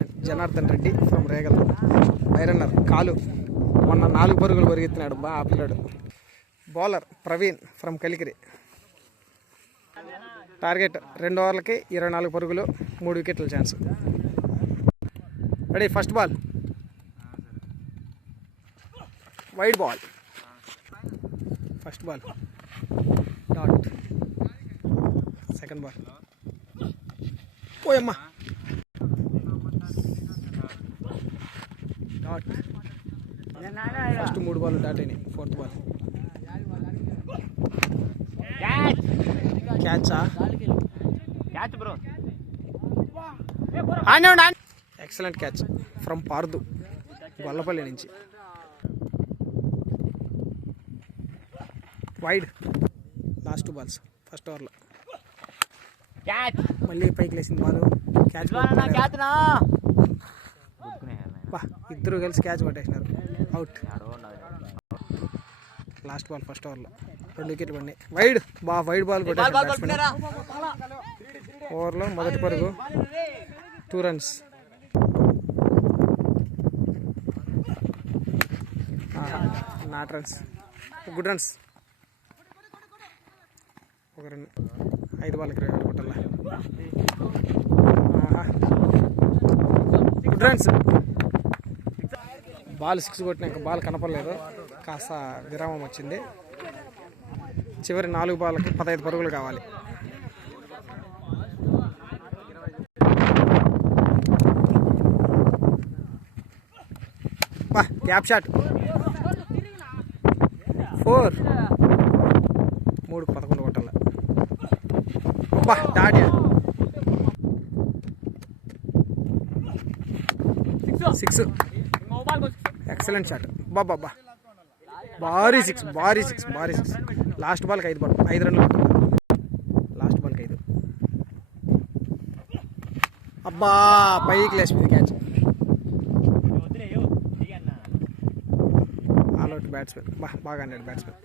Janardhan Reddy from Regal. ఐరన్నర్ కాలు మొన్న 4 పరుగులు పరిగెత్తినాడు బా ఆ పిల్లాడు. Bowler Praveen from Kalikiri. Target 2 ఓవర్లకి 24 పరుగులు, 3 వికెట్ల chance. Ready, first ball wide ball. First ball dot. Second ball ఓయమ్మా డాట్. ఫస్ట్ 3 బాల్ డాట్ అయినాయి. ఫోర్త్ బాల్ క్యాచా. Excellent catch from Pardhu Gollapalli నుంచి. వైడ్. లాస్ట్ 2 బాల్స్ ఫస్ట్ ఓవర్లో. మళ్ళీ పైకి లేసిన బాల్ క్యాచ్. ఇద్దరు కలిసి క్యాచ్ పట్టేసినారు. అవుట్. లాస్ట్ బాల్ ఫస్ట్ ఓవర్లో 2 వికెట్లు పడినాయి. వైడ్ వైడ్ బాల్ కొట్టేసారు. ఓవర్లో మొదటి పరుగు 2 runs. Not runs, good runs. 1 run. 5 బాల్కి 2 కొట్టాల. Good runs. బాల్ 6 కొట్టినాక బాల్ కనపడలేదు, కాస్త విరామం వచ్చింది. చివరి 4 బాల్కి 15 పరుగులు కావాలి. Gap shot 4. 3కు 11 కొట్టాల. డాట్. 6. Excellent shot. బాబా భారీ 6. లాస్ట్ బాల్కి 5 రన్లు కొట్టాలి. లాస్ట్ బాల్కి 5. అబ్బా పైకి లేచిపోయింది క్యాచ్. All out batsmen. బాగా అన్నాడు బ్యాట్స్మెన్.